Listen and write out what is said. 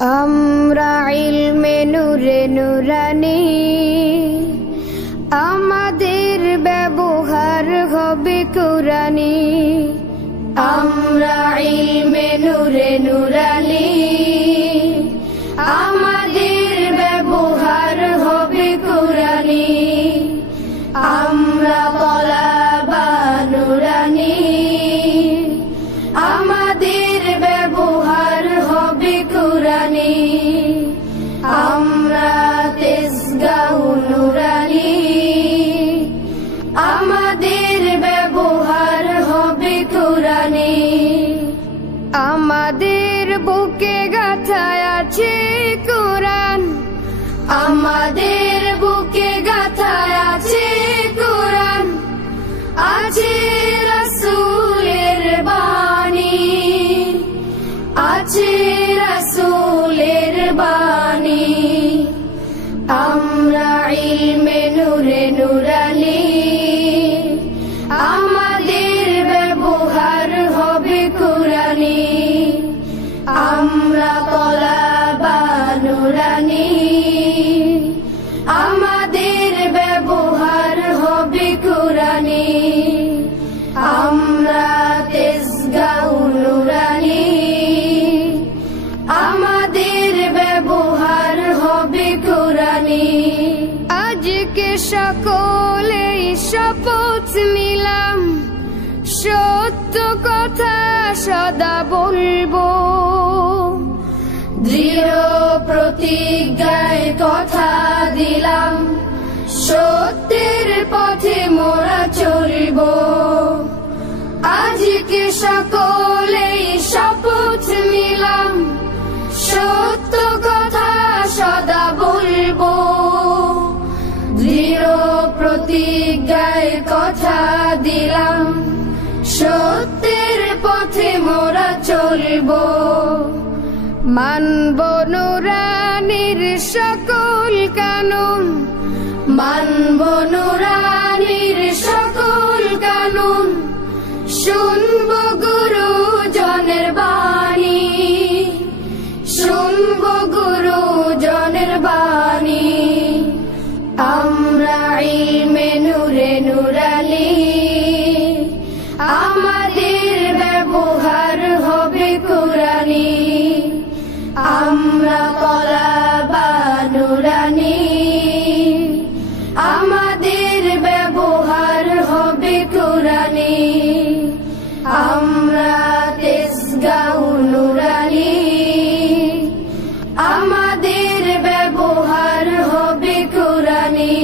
আমরা ইলমে নূরে নূরানি, আমাদের ব্যবহার হবে কুরআনি। আমরা ইলমে নূরে নূরানি, আমাদের ব্যবহার হবে কুরআনি। আমরা তলাবা নূরানি, আমাদের ব্যবহার হবে কুরআনি। আমরা তেজগাহ নূরানি, আমাদের ব্যবহার হবে কুরআনি। আমাদের বুকে গাঁথায় আছে কুরআন, আমাদের বুকে গাঁথায় আছে কুরআন। আছে রাসূলের বাণী, আছে রাসূলের বাণী। আমরা ইলমে নূরে নূরানি, আমাদের ব্যবহার হবে কুরআনি। আমরা তলাবা নূরানি, আমাদের ব্যবহার হবে কুরআনি। আমরা তেজগাহ নূরানি, আমাদের ব্যবহার হবে কুরআনি। আজকে সকলে শপথ নিলাম, সত্য কথা সদা বলবো। দৃঢ় প্রতিজ্ঞায় কথা দিলাম, সত্যের পথে মোরা চলবো। আজকে সকলে শপথ নিলাম, সত্য কথা সদা বলবো। দৃঢ় প্রতিজ্ঞায় কথা দিলাম, সত্যের পথে মোরা চলবো। মানব নূরানির সকল কানুন, মানব নূরানির সকল কানুন। শুনব গুরুজনের বাণী, শুনব গুরুজনের বাণী। আমরা ইলমে নূরে নূরানি, আমাদের ব্যবহার হবে কুরআনি। আমরা তলাবা নূরানি, আমাদের ব্যবহার হবে কুরআনি। আমরা তেজগাহ নূরানি, আমাদের ব্যবহার হবে কুরআনি।